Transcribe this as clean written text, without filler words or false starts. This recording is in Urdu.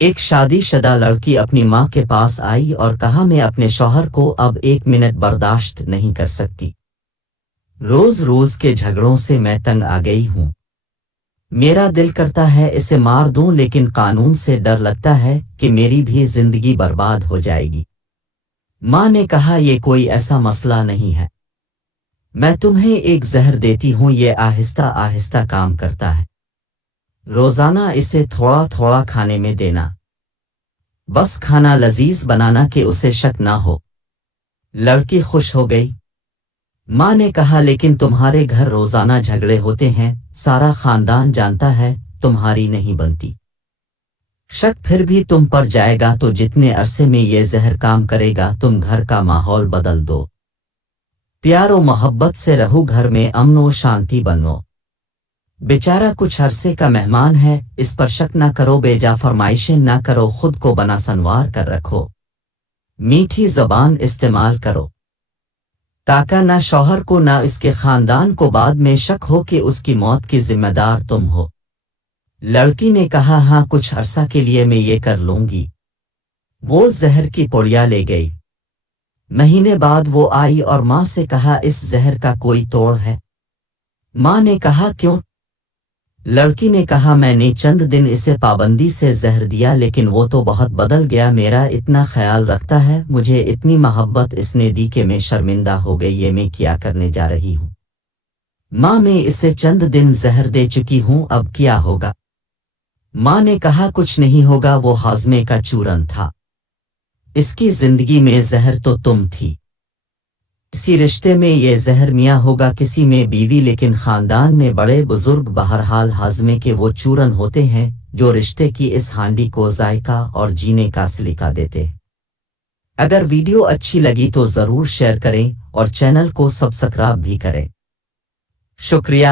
ایک شادی شدہ لڑکی اپنی ماں کے پاس آئی اور کہا میں اپنے شوہر کو اب 1 منٹ برداشت نہیں کر سکتی۔ روز روز کے جھگڑوں سے میں تنگ آ گئی ہوں۔ میرا دل کرتا ہے اسے مار دوں لیکن قانون سے ڈر لگتا ہے کہ میری بھی زندگی برباد ہو جائے گی۔ ماں نے کہا یہ کوئی ایسا مسئلہ نہیں ہے، میں تمہیں ایک زہر دیتی ہوں، یہ آہستہ آہستہ کام کرتا ہے، روزانہ اسے تھوڑا تھوڑا کھانے میں دینا، بس کھانا لذیذ بنانا کہ اسے شک نہ ہو۔ لڑکی خوش ہو گئی۔ ماں نے کہا لیکن تمہارے گھر روزانہ جھگڑے ہوتے ہیں، سارا خاندان جانتا ہے تمہاری نہیں بنتی، شک پھر بھی تم پر جائے گا تو جتنے عرصے میں یہ زہر کام کرے گا تم گھر کا ماحول بدل دو، پیار و محبت سے رہو، گھر میں امن و شانتی بنو، بیچارہ کچھ عرصے کا مہمان ہے، اس پر شک نہ کرو، بے جا فرمائشیں نہ کرو، خود کو بنا سنوار کر رکھو، میٹھی زبان استعمال کرو تاکہ نہ شوہر کو نہ اس کے خاندان کو بعد میں شک ہو کہ اس کی موت کی ذمہ دار تم ہو۔ لڑکی نے کہا ہاں کچھ عرصہ کے لیے میں یہ کر لوں گی۔ وہ زہر کی پوڑیاں لے گئی۔ مہینے بعد وہ آئی اور ماں سے کہا اس زہر کا کوئی توڑ ہے؟ ماں نے کہا کیوں؟ لڑکی نے کہا میں نے چند دن اسے پابندی سے زہر دیا لیکن وہ تو بہت بدل گیا، میرا اتنا خیال رکھتا ہے، مجھے اتنی محبت اس نے دی کہ میں شرمندہ ہو گئی، یہ میں کیا کرنے جا رہی ہوں؟ ماں میں اسے چند دن زہر دے چکی ہوں، اب کیا ہوگا؟ ماں نے کہا کچھ نہیں ہوگا، وہ ہاضمے کا چورن تھا، اس کی زندگی میں زہر تو تم تھی، کسی رشتے میں یہ زہر میاں ہوگا، کسی میں بیوی، لیکن خاندان میں بڑے بزرگ بہرحال ہاضمے کے وہ چورن ہوتے ہیں جو رشتے کی اس ہانڈی کو ذائقہ اور جینے کا سلیقہ دیتے۔ اگر ویڈیو اچھی لگی تو ضرور شیئر کریں اور چینل کو سبسکرائب بھی کریں۔ شکریہ۔